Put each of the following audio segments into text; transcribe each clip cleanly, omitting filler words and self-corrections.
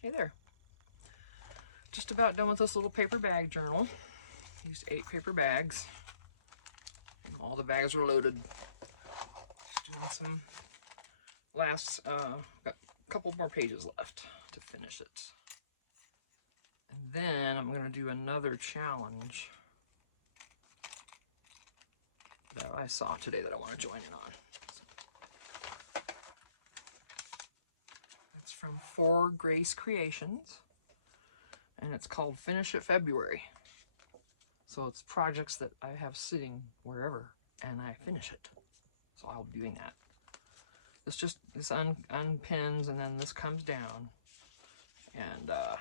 Hey there. Just about done with this little paper bag journal. Used 8 paper bags. All the bags are loaded. Just doing some last, got a couple more pages left to finish it. And then I'm going to do another challenge that I saw today that I want to join in on. It's from 4 Grace Creations, and it's called Finish It February. So it's projects that I have sitting wherever, and I finish it. So I'll be doing that. This unpins, and then this comes down, and that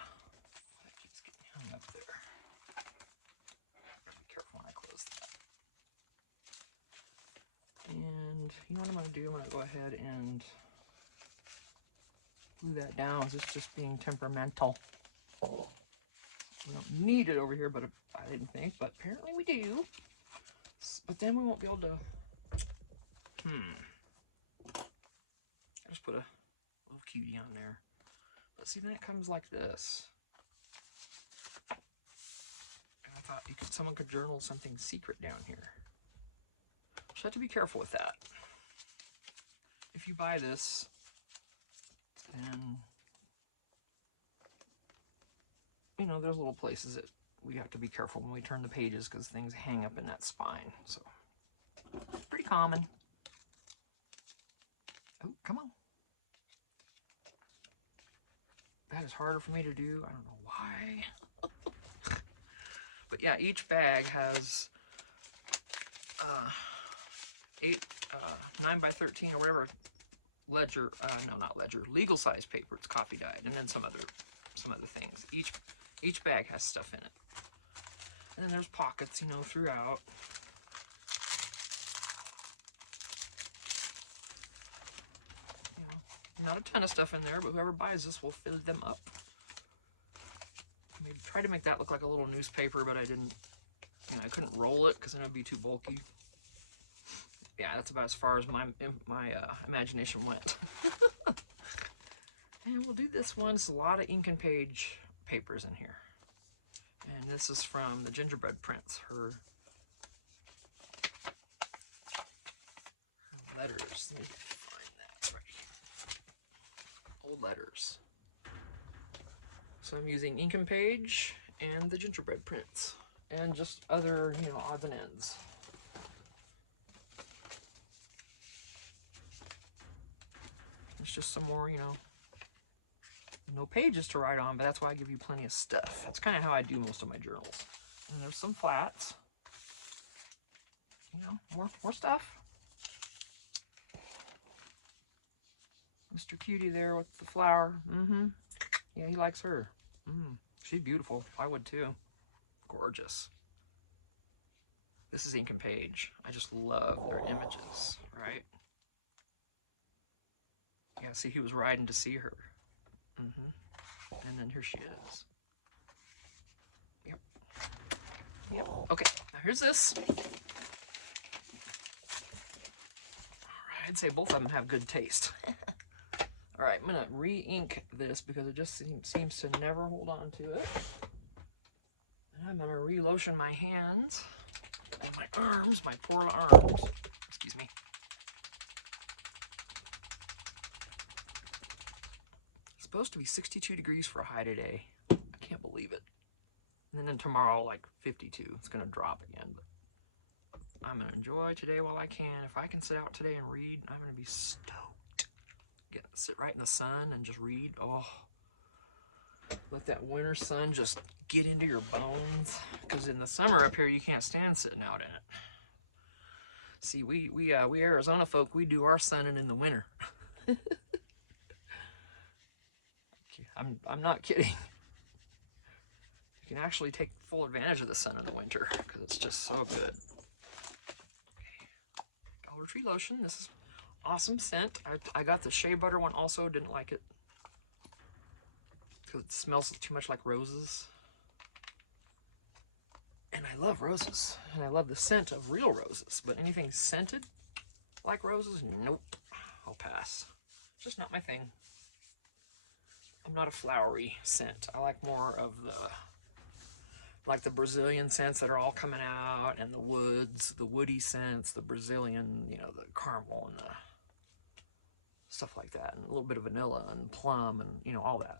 keeps getting hung up there. Be careful when I close that. And you know what I'm going to do? I'm going to go ahead and glue that down. This is just being temperamental. We don't need it over here, but I didn't think, but apparently we do. But then we won't be able to. I just put a little cutie on there. But see, then it comes like this. And I thought someone could journal something secret down here. So I have to be careful with that. If you buy this, then you know there's little places that we have to be careful when we turn the pages because things hang up in that spine. So pretty common. Oh, come on. That is harder for me to do. I don't know why. But yeah, each bag has 9 by 13 or whatever ledger, no, not ledger, legal size paper. It's coffee dyed, and then some other things. Each bag has stuff in it, and then there's pockets, you know, throughout. You know, not a ton of stuff in there, but whoever buys this will fill them up. Maybe try to make that look like a little newspaper, but I didn't. You know, I couldn't roll it because then it'd be too bulky. Yeah, that's about as far as my imagination went. And we'll do this one. It's a lot of ink and page papers in here. And this is from the Gingerbread Prince, her letters. Let me find that right here. Old letters. So I'm using ink and page and the Gingerbread Prince. And just other, you know, odds and ends. It's just some more, you know, no pages to write on, but that's why I give you plenty of stuff. That's kind of how I do most of my journals. And there's some flats. You know, more stuff. Mr. Cutie there with the flower. Yeah, he likes her. She's beautiful. I would too. Gorgeous. This is ink and page. I just love their images, right? Yeah, see, he was riding to see her. And then here she is. Yep. Okay, now here's this. All right, I'd say both of them have good taste. All right, I'm gonna re-ink this because it just seems to never hold on to it. And I'm gonna re-lotion my hands and my arms, my poor arms. Excuse me. It's supposed to be 62 degrees for a high today. I can't believe it. And then tomorrow, like 52. It's gonna drop again, but I'm gonna enjoy today while I can. If I can sit out today and read, I'm gonna be stoked. Sit right in the sun and just read. Oh, let that winter sun just get into your bones. Because in the summer up here, you can't stand sitting out in it. See, we Arizona folk, we do our sunning in the winter. I'm not kidding. You can actually take full advantage of the sun in the winter because it's just so good. Okay. Dollar Tree lotion. This is awesome scent. I got the shea butter one also. Didn't like it because it smells too much like roses. And I love roses. And I love the scent of real roses. But anything scented like roses, nope. I'll pass. It's just not my thing. I'm not a flowery scent. I like more of the Brazilian scents that are all coming out, and the woods, the woody scents, the Brazilian, you know, the caramel and the stuff like that, and a little bit of vanilla and plum and, you know, all that.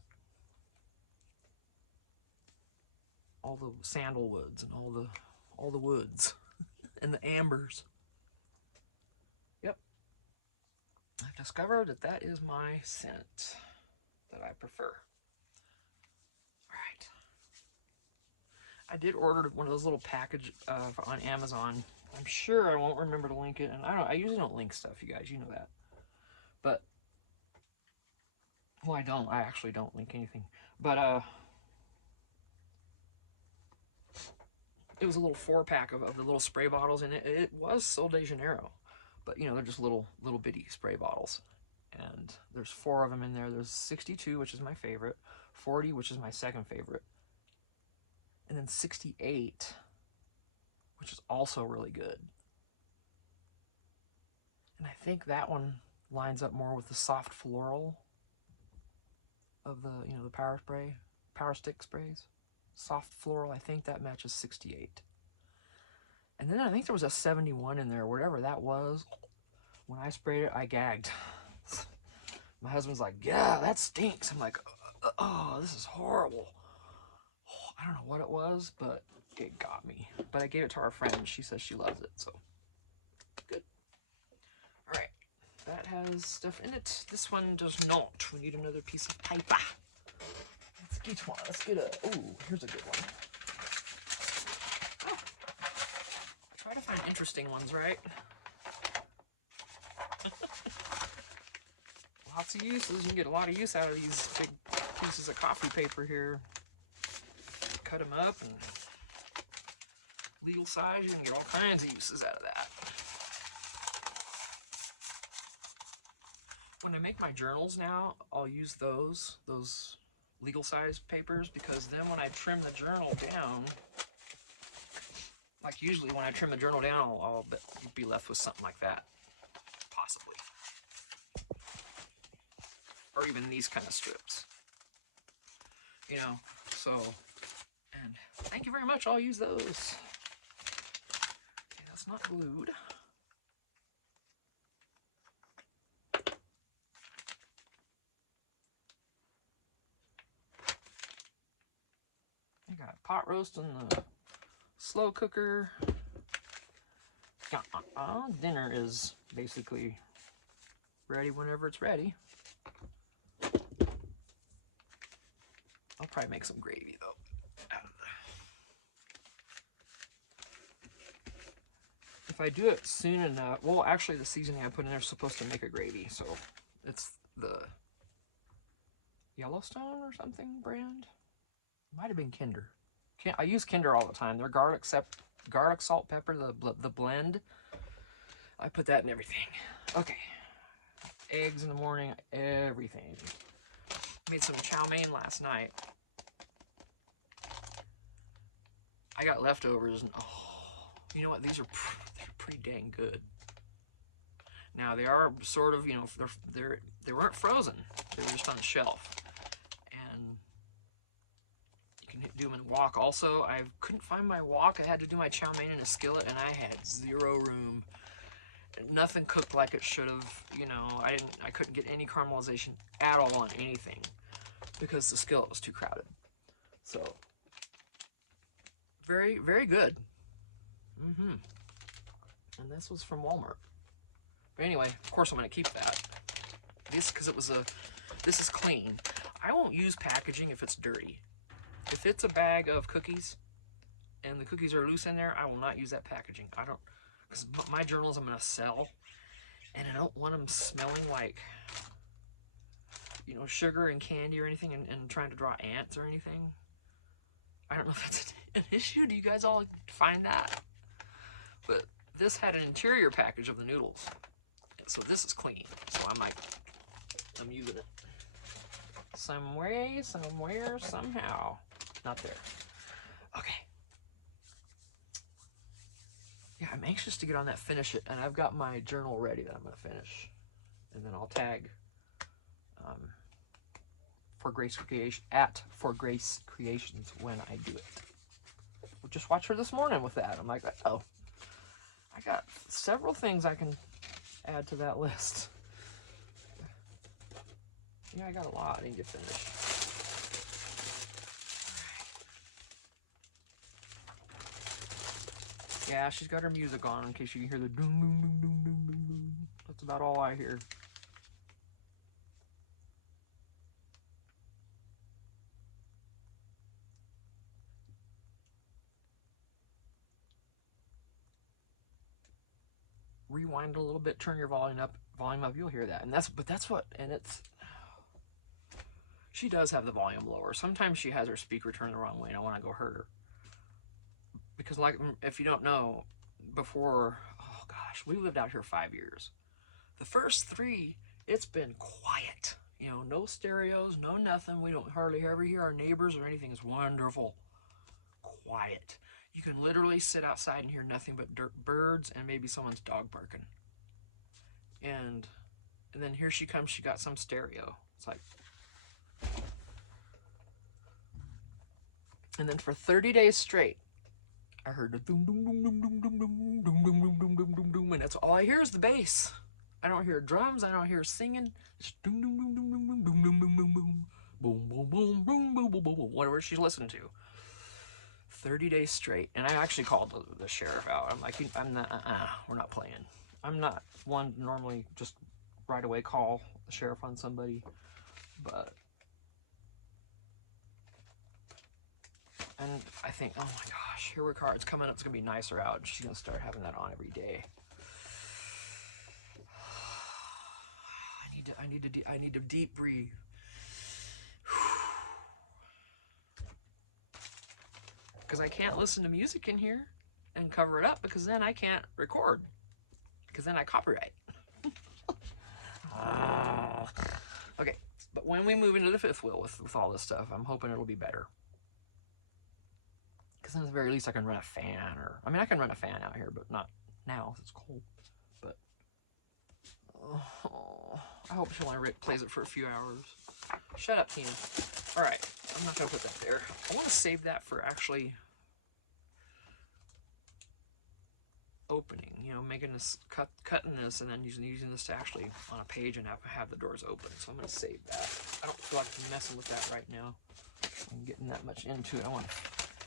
All the sandalwoods and all the woods and the ambers. Yep. I've discovered that that is my scent that I prefer. Alright. I did order one of those little package on Amazon. I'm sure I won't remember to link it, and I usually don't link stuff, you guys, you know that. But, well, I actually don't link anything. But, it was a little 4-pack of the little spray bottles, and it was Sol de Janeiro. But, you know, they're just little bitty spray bottles. And there's 4 of them in there. There's 62, which is my favorite, 40, which is my second favorite, and then 68, which is also really good. And I think that one lines up more with the soft floral of the, you know, the power stick sprays. Soft floral, I think that matches 68. And then I think there was a 71 in there, whatever that was. When I sprayed it, I gagged. My husband's like, yeah, that stinks. I'm like, oh, this is horrible. Oh, I don't know what it was, but it got me. But I gave it to our friend. She says she loves it, so good. All right, that has stuff in it. This one does not. We need another piece of paper. Let's get one. Let's get a, ooh, here's a good one. Oh. Try to find interesting ones, right? Lots of uses. You can get a lot of use out of these big pieces of coffee paper here. Cut them up and legal size. You can get all kinds of uses out of that. When I make my journals now, I'll use those legal size papers, because then when I trim the journal down, like usually when I trim the journal down, I'll be left with something like that, possibly. Or even these kind of strips, you know, so, and thank you very much, I'll use those. Okay, that's not glued. I got pot roast in the slow cooker. Dinner is basically ready whenever it's ready. I'll probably make some gravy though. If I do it soon enough, well, actually the seasoning I put in there is supposed to make a gravy, so it's the Yellowstone or something brand. Might have been Kinder. I use Kinder all the time. They're garlic, salt, pepper, the blend. I put that in everything. Okay. Eggs in the morning, everything. Made some chow mein last night. I got leftovers, and oh, you know what? They're pretty dang good. Now they are sort of, you know, they weren't frozen. They were just on the shelf, and you can do them in wok. Also, I couldn't find my wok. I had to do my chow mein in a skillet, and I had 0 room. Nothing cooked like it should have. You know, I couldn't get any caramelization at all on anything because the skillet was too crowded. So very, very good. And this was from Walmart. But anyway, of course I'm gonna keep that. This, because this is clean. I won't use packaging if it's dirty. If it's a bag of cookies and the cookies are loose in there, I will not use that packaging. I don't, because my journals I'm gonna sell, and I don't want them smelling like, you know, sugar and candy or anything, and trying to draw ants or anything. I don't know if that's an issue. Do you guys all find that? But this had an interior package of the noodles, so this is clean. So I'm using it some way, somewhere, somehow. Not there. Okay. Yeah, I'm anxious to get on that, finish it, and I've got my journal ready that I'm gonna finish, and then I'll tag For Grace Creation at For Grace Creations when I do it. Just watch her this morning with that. I'm like, oh, I got several things I can add to that list. Yeah, I got a lot I need to finish. Yeah, she's got her music on in case you can hear the doom, doom, doom, doom, doom, doom, doom. That's about all I hear. Rewind a little bit, turn your volume up, you'll hear that. And that's what, and it's, she does have the volume lower. Sometimes she has her speaker turned the wrong way and I want to go hurt her. Because like, if you don't know, before, oh gosh, we lived out here 5 years. The first 3, it's been quiet. You know, no stereos, no nothing. We don't hardly ever hear our neighbors or anything. It's wonderful. Quiet. You can literally sit outside and hear nothing but birds and maybe someone's dog barking. And then here she comes, she got some stereo. It's like, and then for 30 days straight, I heard the doom doom doom doom doom doom doom doom doom doom doom doom doom doom, and that's all I hear is the bass. I don't hear drums, I don't hear singing. It's doom doom doom doom doom doom doom doom doom doom boom boom boom boom boom boom boom boom, whatever she's listening to. 30 days straight, and I actually called the sheriff out. I'm like, I'm not, we're not playing. I'm not one to normally just right away call the sheriff on somebody, but, and I think, oh my gosh, here we are, it's coming up, it's gonna be nicer out, and she's gonna start having that on every day. I need to deep breathe. Because I can't listen to music in here and cover it up, because then I can't record, because then I copyright. Okay, but when we move into the 5th wheel with all this stuff, I'm hoping it'll be better. Because then at the very least I can run a fan, or, I mean, I can run a fan out here, but not now, it's cold. But, oh, I hope she only plays it for a few hours. Shut up, Tina. Alright, I'm not going to put that there. I want to save that for actually opening, you know, making this, cutting this, and then using this to actually on a page and have the doors open. So I'm going to save that. I don't feel like messing with that right now. I'm getting that much into it.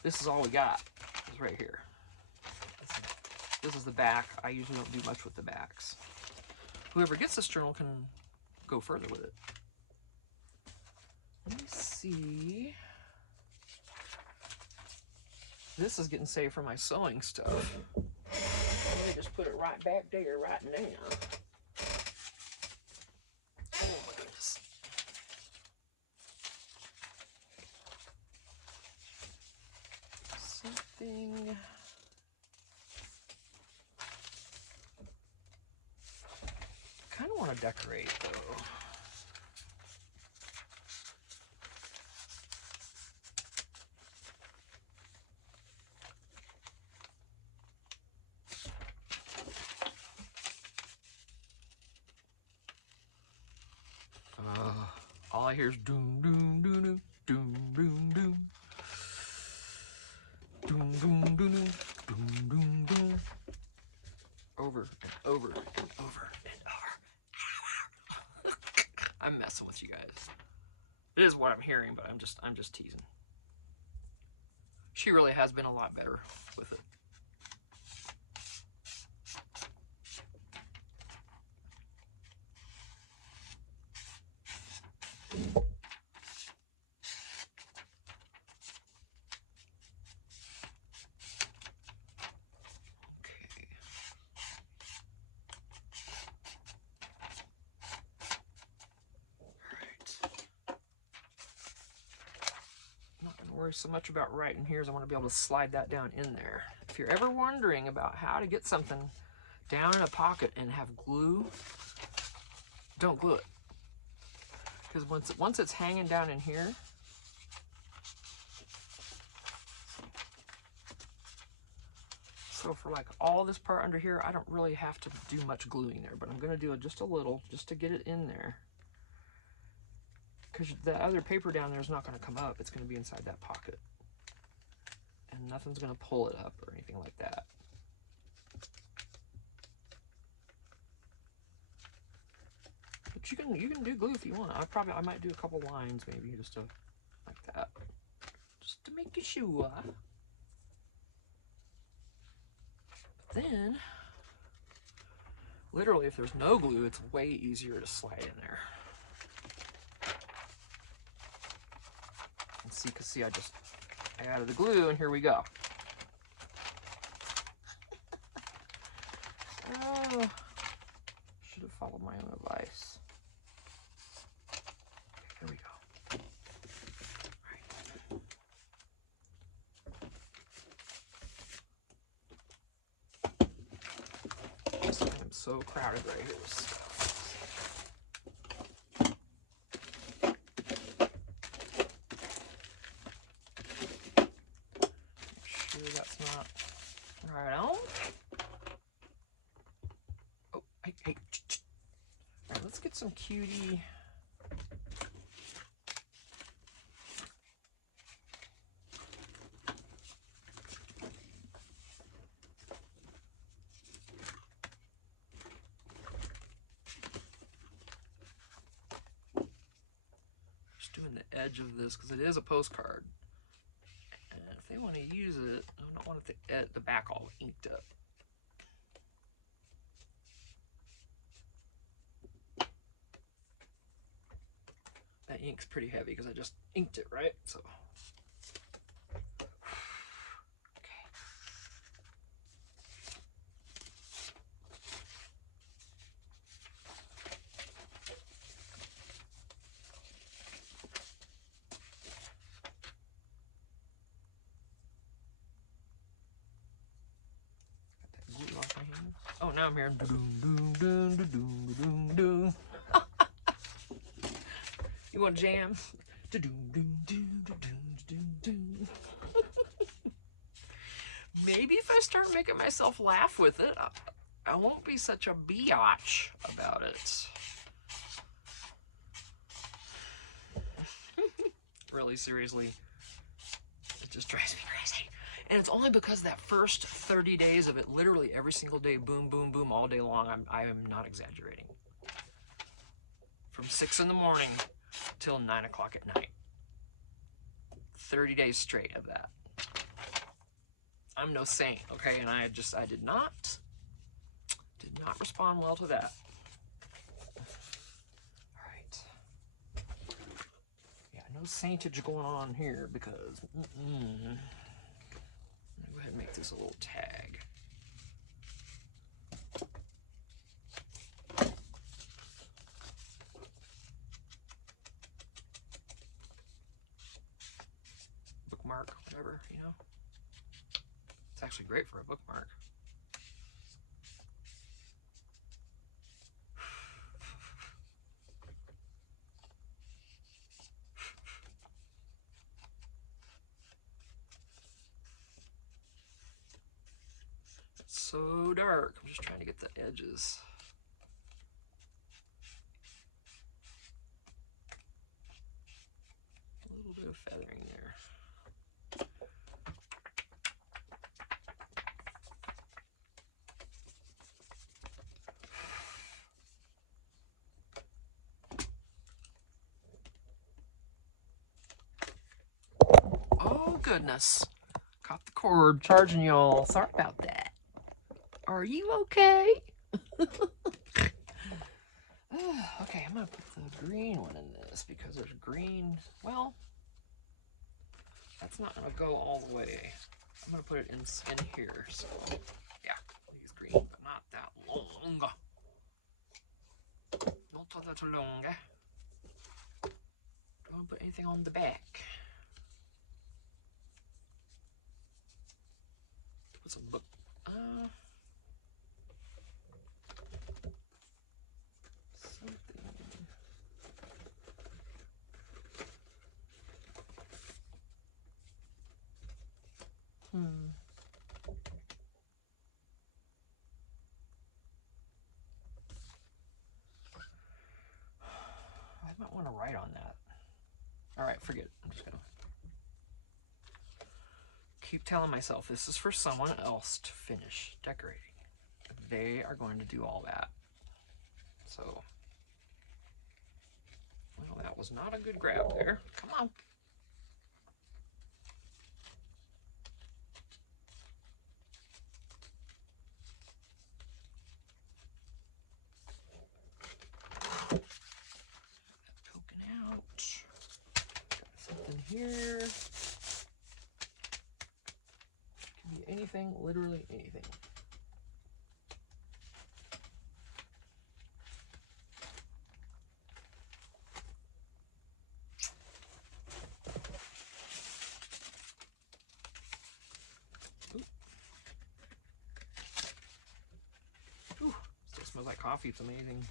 This is all we got, is right here. This is the back. I usually don't do much with the backs. Whoever gets this journal can go further with it. Let me see. This is getting saved for my sewing stuff. Let me just put it right back there, right now. Oh my goodness. Something. I kind of want to decorate though. All I hear is doom, doom, doom, doom, doom, doom, doom. Doom, doom, doom, doom, doom, doom, doom. Over and over and over and over. I'm messing with you guys. It is what I'm hearing, but I'm just teasing. She really has been a lot better with it. Worry so much about writing here as I want to be able to slide that down in there. If you're ever wondering about how to get something down in a pocket and have glue, don't glue it. Because once it's hanging down in here, so for like all this part under here, I don't really have to do much gluing there, but I'm going to do it just a little, just to get it in there. because the other paper down there is not going to come up. It's going to be inside that pocket. And nothing's going to pull it up or anything like that. But you can do glue if you want. I might do a couple lines maybe just to like that. Just to make sure. But then literally if there's no glue, it's way easier to slide in there. And see, I added the glue and here we go. Oh, should have followed my own advice. Here we go. Right. I'm so crowded right here with stuff. Make sure that's not right on. Oh, hey. All right, let's get some cutie. Doing the edge of this because it is a postcard, and if they want to use it, I don't want it the back all inked up. That ink's pretty heavy because I just inked it, right? So oh, now I'm hearing You want jam? Maybe if I start making myself laugh with it, I won't be such a biatch about it. Really, seriously, it just drives me crazy. And it's only because that first 30 days of it, literally every single day, boom, boom, boom, all day long, I am not exaggerating. From 6 in the morning till 9 o'clock at night. 30 days straight of that. I'm no saint, okay? And I did not respond well to that. All right. Yeah, no saintage going on here because I'm gonna go ahead and make this a little tag. Bookmark, whatever, you know. It's actually great for a bookmark. It's so dark. I'm just trying to get the edges. A little bit of feathering there. Oh goodness. Caught the cord charging y'all. Sorry about that. Are you okay? Okay, I'm gonna put the green one in this because there's green. Well, that's not gonna go all the way. I'm gonna put it in here. So yeah, use green, but not that long. Not that long. Don't put anything on the back. Put some book. I might want to write on that. forget it. I'm just gonna keep telling myself this is for someone else to finish decorating. They are going to do all that. So, well, that was not a good grab there. Come on. Poking out. Got something here. Can be anything, literally anything. Ooh, still smells like coffee. It's amazing.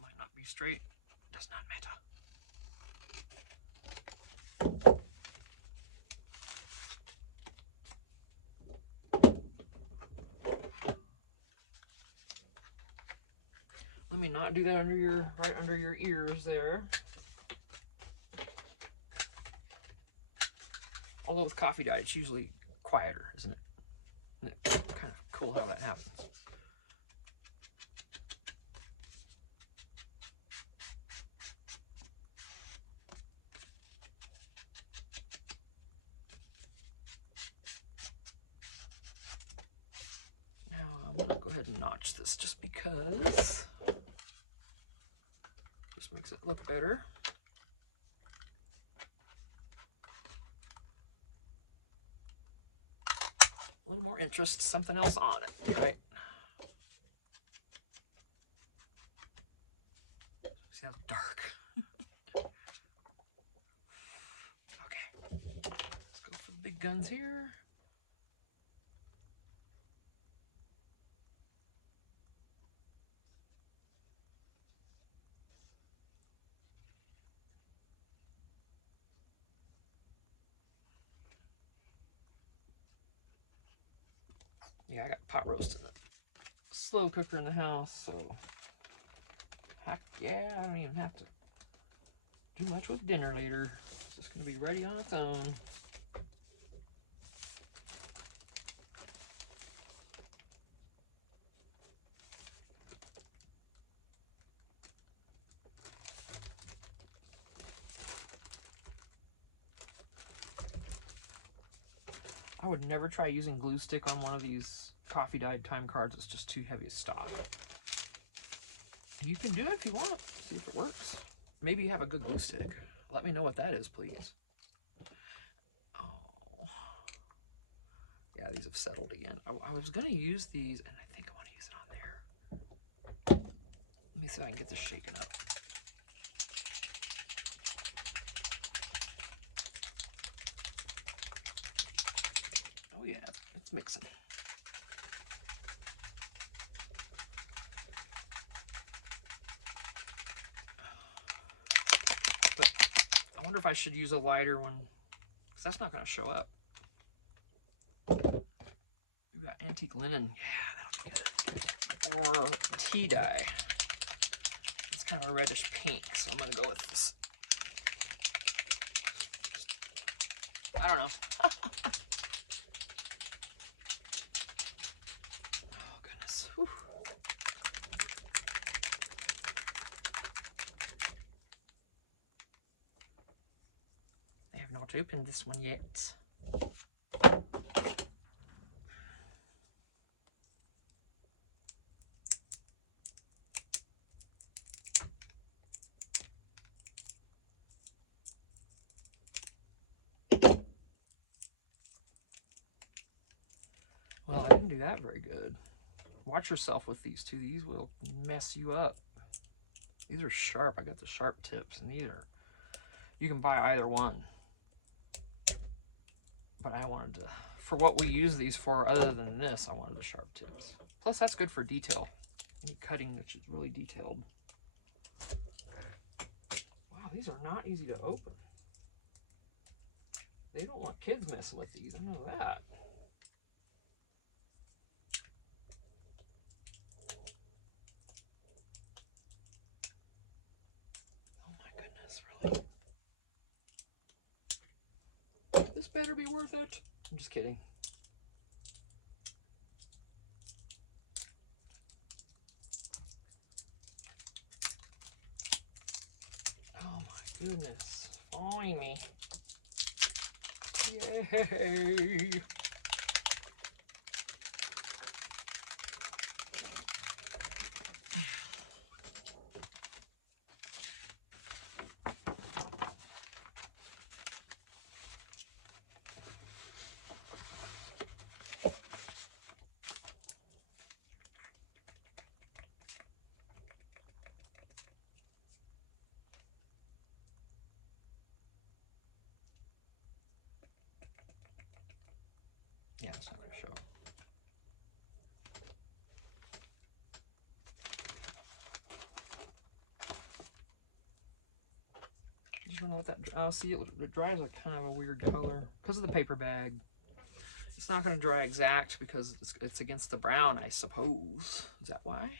Might not be straight. Does not matter. Let me not do that under your, right under your ears there. Although with coffee dye, it's usually quieter, isn't it? Isn't it kind of cool how that happens? Now I'm gonna go ahead and notch this just because. Just makes it look better. A little more interest, something else on it, right? See how dark. Okay, let's go for the big guns here. Yeah, I got pot roast in the slow cooker in the house, so heck yeah, I don't even have to do much with dinner later. It's just gonna be ready on its own. I would never try using glue stick on one of these coffee dyed time cards. It's just too heavy a stock. You can do it if you want. See if it works. Maybe you have a good glue stick. Let me know what that is, please. Oh. Yeah, these have settled again. I was going to use these, and I think I want to use it on there. Let me see if I can get this shaken up. Oh yeah, it's mixing. But I wonder if I should use a lighter one, because that's not going to show up. We got antique linen. Yeah, that'll be good. Or tea dye. It's kind of a reddish pink, so I'm going to go with this. I don't know. Oh, goodness. Whew. I have not opened this one yet. Well, I didn't do that very good. Watch yourself with these two. These will mess you up. These are sharp. I got the sharp tips, and these are, you can buy either one. But I wanted to, for what we use these for other than this, I wanted the sharp tips. Plus, that's good for detail. Any cutting that's really detailed. Wow, these are not easy to open. They don't want kids messing with these. I know that. Oh my goodness, really? This better be worth it. I'm just kidding. Oh my goodness. Find me. Yay! Yeah, it's not going to show. Just want to let that dry. See, it dries like kind of a weird color because of the paper bag. It's not going to dry exact because it's against the brown, I suppose. Is that why?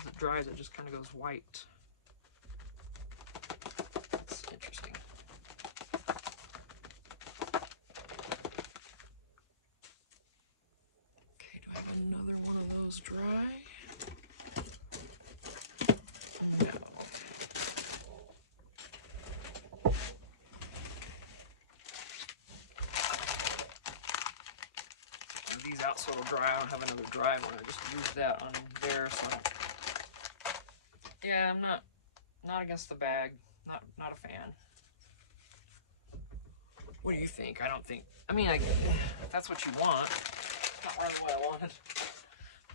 As it dries, it just kind of goes white. It's interesting. Okay, do I have another one of those dry? No. These out so it'll dry. I don't have another dry one. I just used that on there. So yeah, I'm not against the bag. Not a fan. What do you think? I don't think. I mean, if that's what you want. Not really what I wanted.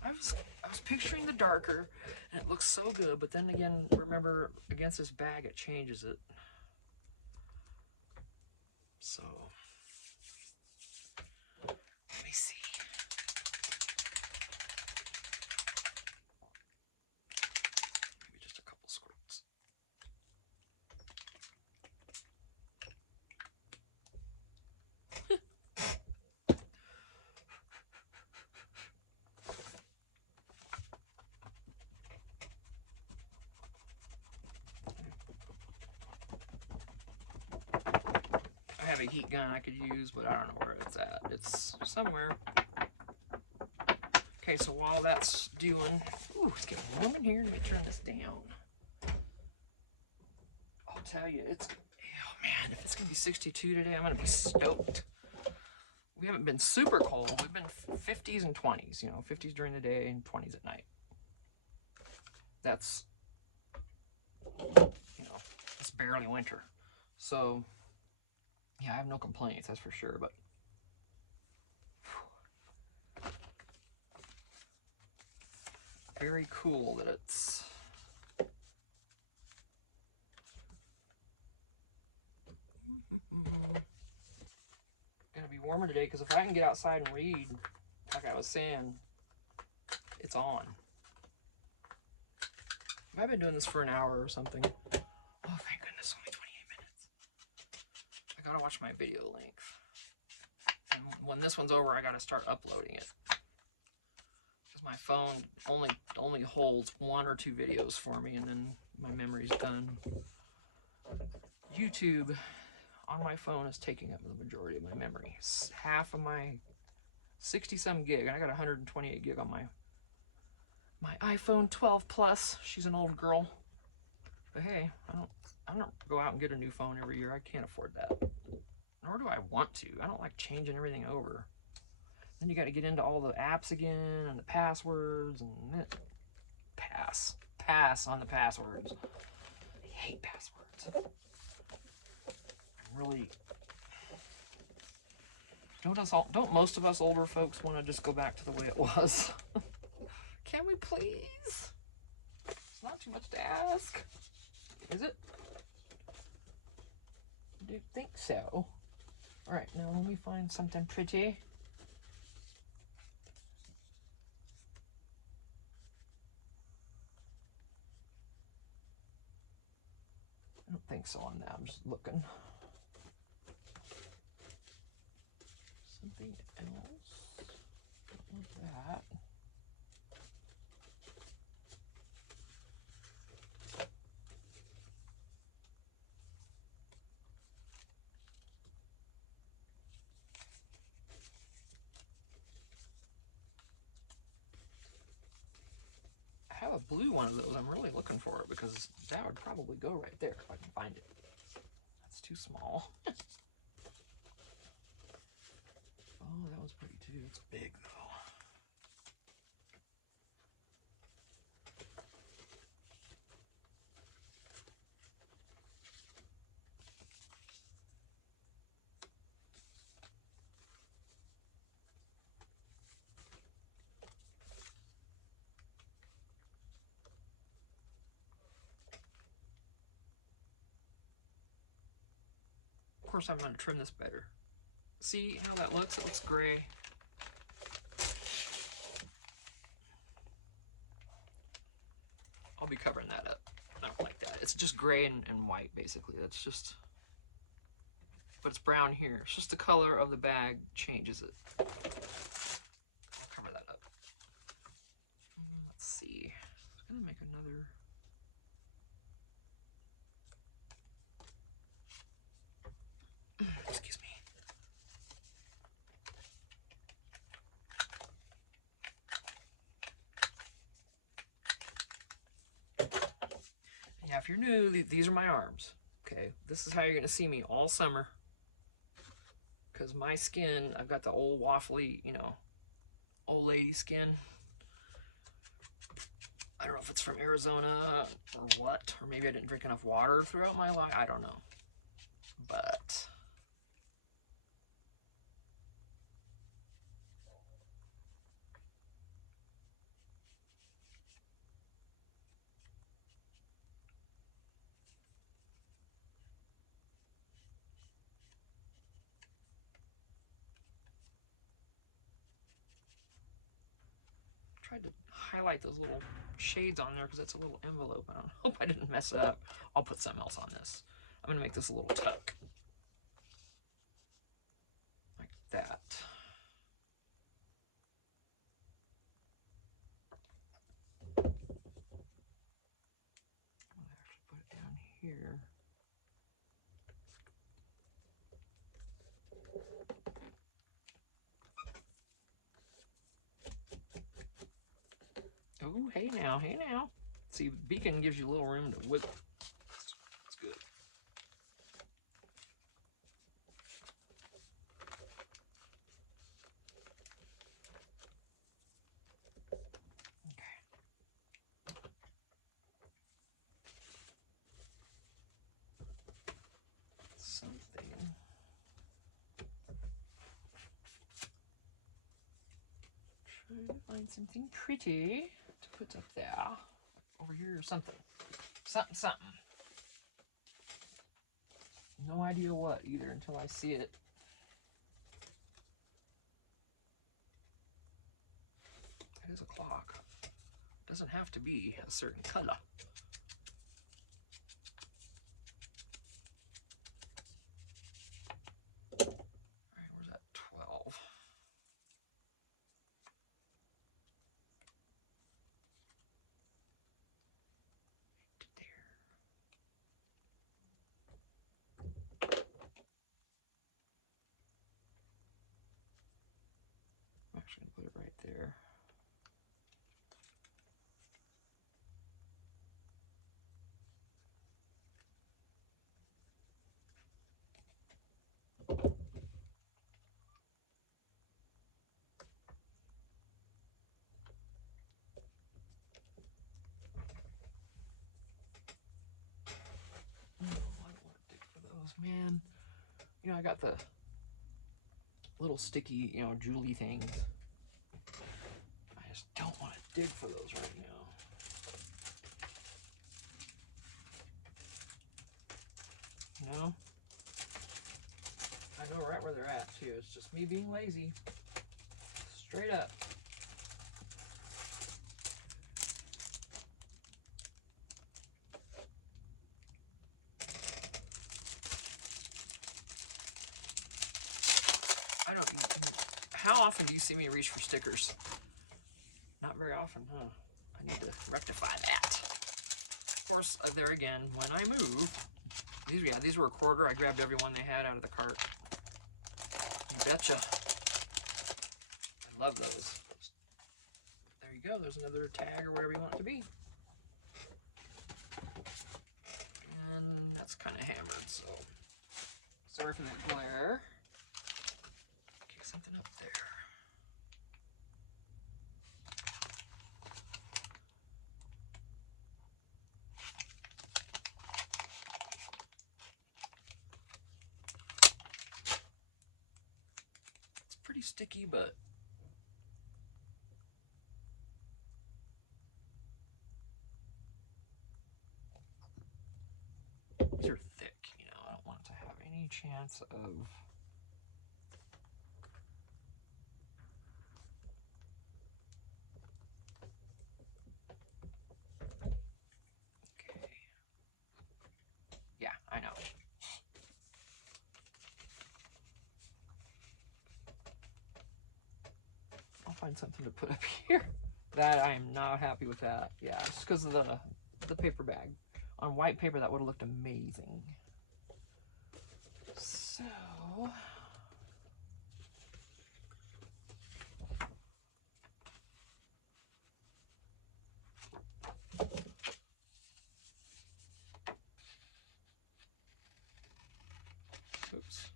I was picturing the darker, and it looks so good. But then again, remember, against this bag, it changes it. So let me see. Maybe just a couple squirts. I have a heat gun I could use, but I don't know where it's at. It's somewhere. Okay, so while that's doing, ooh, it's getting warm in here. Let me turn this down. I'll tell you, oh man, if it's gonna be 62 today, I'm gonna be stoked. We haven't been super cold. We've been 50s and 20s, you know, 50s during the day and 20s at night. That's, you know, it's barely winter. So, yeah, I have no complaints, that's for sure, but very cool that it's gonna be warmer today, because if I can get outside and read, like I was saying, it's on. I've been doing this for an hour or something. Oh, thank goodness, only 28 minutes. I gotta watch my video length. And when this one's over, I gotta start uploading it. Because my phone only holds 1 or 2 videos for me, and then my memory's done. YouTube on my phone is taking up the majority of my memory. Half of my 60-some gig, and I got 128 gig on my iPhone 12 Plus. She's an old girl, but hey, I don't go out and get a new phone every year. I can't afford that, nor do I want to. I don't like changing everything over. Then you got to get into all the apps again and the passwords and pass on the passwords. I hate passwords. Really. Don't most of us older folks want to just go back to the way it was? Can we please? It's not too much to ask. Is it? Do you think so? Alright, now let me find something pretty. I don't think so on that. I'm just looking. Something else. Don't want that. I have a blue one of those. I'm really looking for it because that would probably go right there if I can find it. That's too small. Oh, that was pretty too. It's big though. Of course, I'm going to trim this better. See how that looks? It looks gray. I'll be covering that up. I don't like that. It's just gray and white, basically. That's just... But it's brown here. It's just the color of the bag changes it. I'll cover that up. Let's see. I'm going to make another... Excuse me. Yeah, if you're new, these are my arms. Okay, this is how you're gonna see me all summer. Because my skin, I've got the old waffly, you know, old lady skin. I don't know if it's from Arizona or what, or maybe I didn't drink enough water throughout my life. I don't know. But tried to highlight those little shades on there because it's a little envelope. I don't hope I didn't mess it up. I'll put something else on this. I'm gonna make this a little tuck. Like that. I'm gonna actually put it down here. Oh, hey now, hey now. See, Beacon gives you a little room to wiggle. That's good. Okay. Something. Trying to find something pretty to put up there. Over here or something. Something. No idea what either until I see it. It is a clock. It doesn't have to be a certain color. Alright, where's that 12? I'm actually going to put it right there. Oh, I don't want to dig for those, man. You know, I got the little sticky, you know, Julie things. I just don't want to dig for those right now. You know? I know right where they're at, too. It's just me being lazy. Straight up. often do you see me reach for stickers? Not very often, huh? I need to rectify that. Of course, there again, when I move, these were a quarter. I grabbed every one they had out of the cart. You betcha. I love those. There you go. There's another tag or whatever you want it to be. And that's kind of hammered, so sorry for that glare. Kick something up there. It's pretty sticky, but these are thick, you know, I don't want it to have any chance of yeah, I know. I'll find something to put up here. That I am not happy with that. Yeah, just because of the paper bag. On white paper, that would have looked amazing. So oops.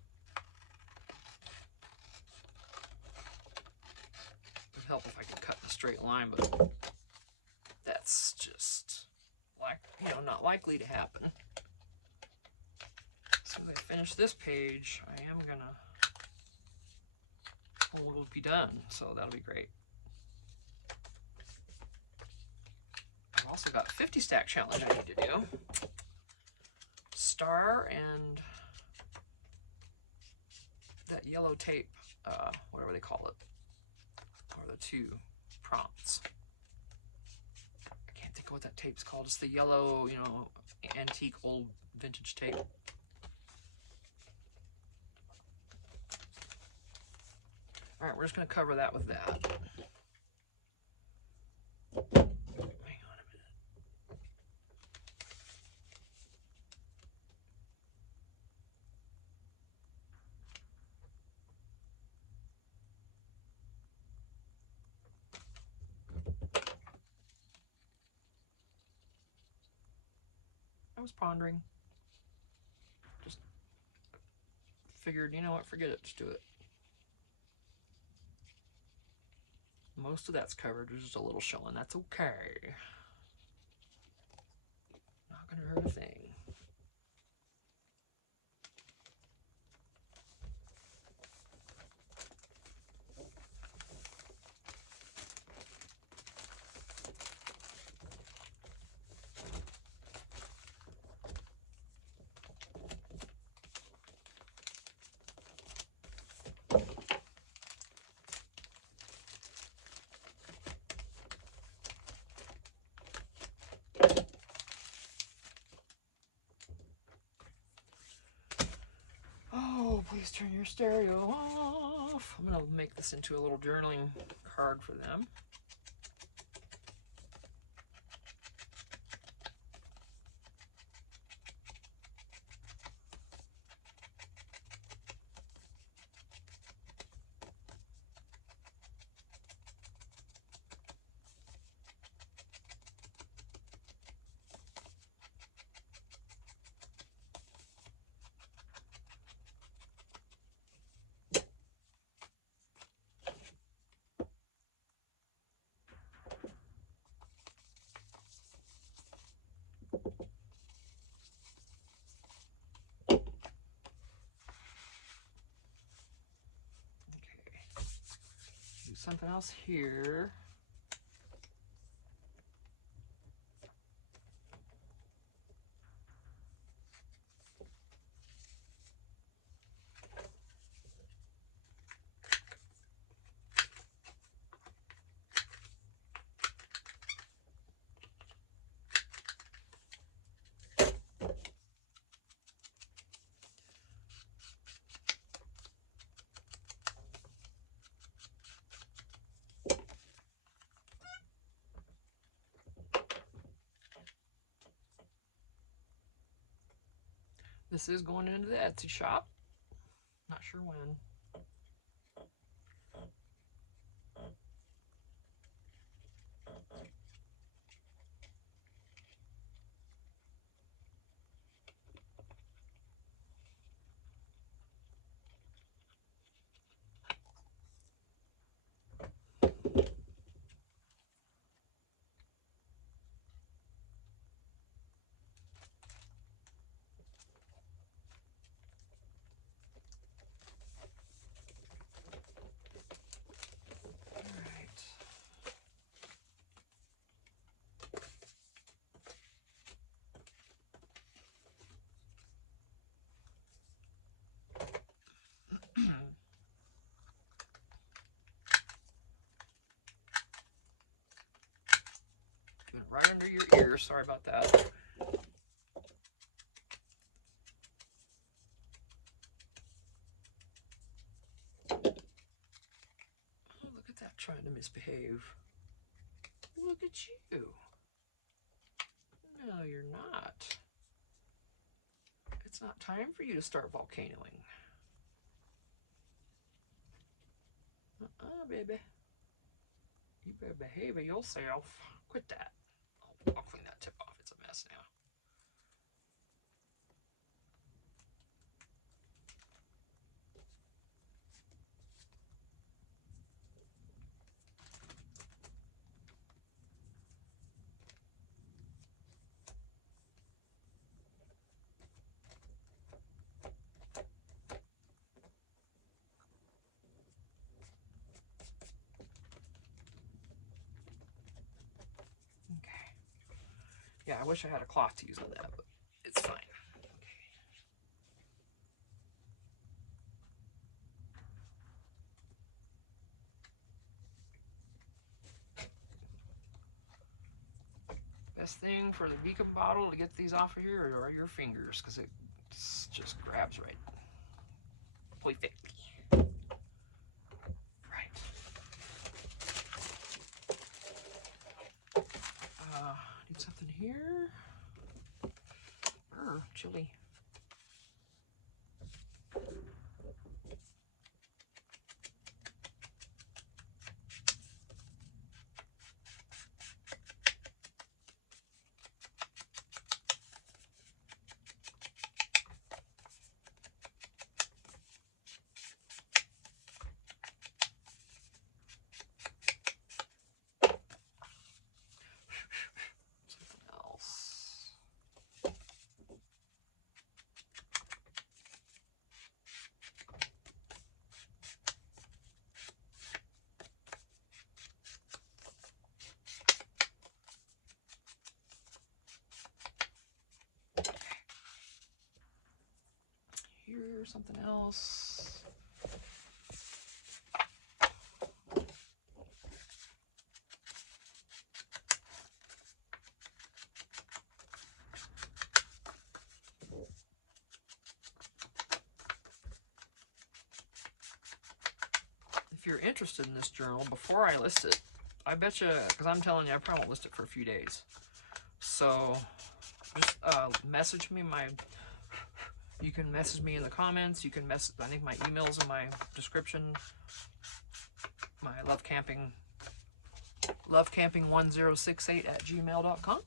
It would help if I could cut in a straight line, but that's just like, you know, not likely to happen. So as I finish this page, I am gonna, will be done, so that'll be great. I've also got 50 stack challenge I need to do. Star and that yellow tape, whatever they call it, are the two prompts. I can't think of what that tape's called. It's the yellow, you know, antique old vintage tape. All right, we're just gonna cover that with that. Hang on a minute. I was pondering. Just figured, you know what, forget it, just do it. Most of that's covered, there's just a little showing, that's okay. Not gonna hurt a thing. Oh, please turn your stereo off. I'm gonna make this into a little journaling card for them. Do something else here. This is going into the Etsy shop. Not sure when. Right under your ear. Sorry about that. Oh, look at that, trying to misbehave. Look at you. No, you're not. It's not time for you to start volcanoing. Baby. You better behave yourself. Quit that. I'll clean that tip off. It's a mess now. Yeah, I wish I had a cloth to use on that, but it's fine. Best thing for the beacon bottle to get these off of here are your fingers, because it just grabs right. Perfectly. Right. Need something here. Chili. Here, something else. If you're interested in this journal, before I list it, I bet you, because I'm telling you, I probably won't list it for a few days. So just message me. You can message me in the comments. You can message, I think my email's in my description. My lovecamping1068@gmail.com.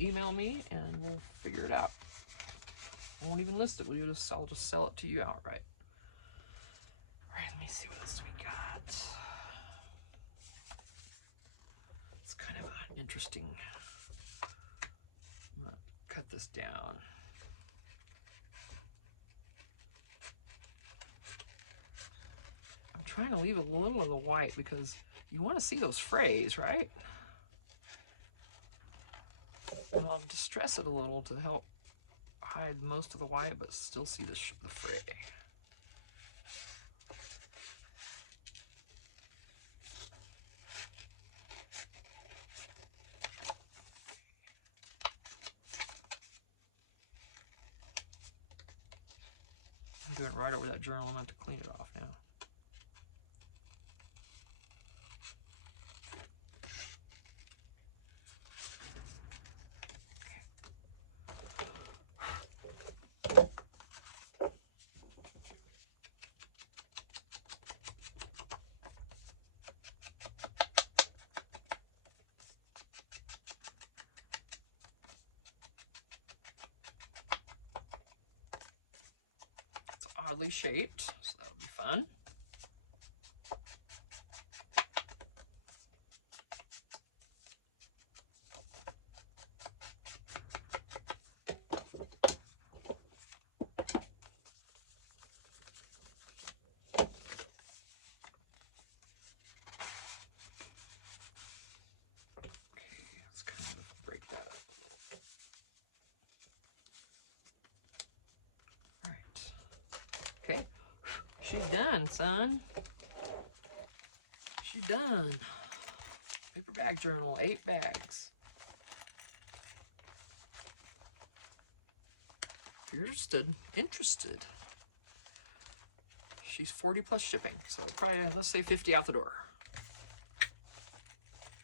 Email me and we'll figure it out. I won't even list it. I'll just sell it to you outright. All right, let me see what else we got. It's kind of an interesting. I'm gonna cut this down. I'm trying to leave a little of the white because you want to see those frays, right? And I'll distress it a little to help hide most of the white, but still see the fray. I'm doing it right over that journal. I'm going to have to clean it off now. perfectly shaped, so that'll be fun. Let's kind of break that up. All right. Okay. She's done, son. She's done. Paper bag journal, 8 bags. If you're interested. She's 40 plus shipping, so probably, let's say 50 out the door.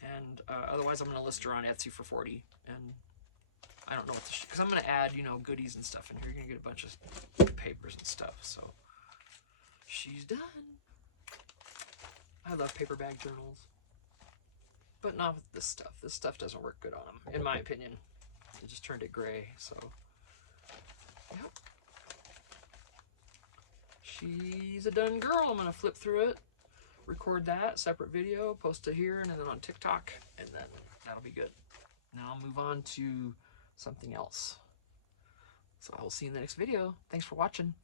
And otherwise I'm gonna list her on Etsy for 40, and I don't know what because I'm gonna add, you know, goodies and stuff in here. You're gonna get a bunch of papers and stuff, so she's done. I love paper bag journals, but not with this stuff. This stuff doesn't work good on them, in my opinion. It just turned it gray, so yep. She's a done girl. I'm gonna flip through it, record that separate video, post it here and then on TikTok, and then that'll be good. Now I'll move on to something else. So I'll see you in the next video. Thanks for watching.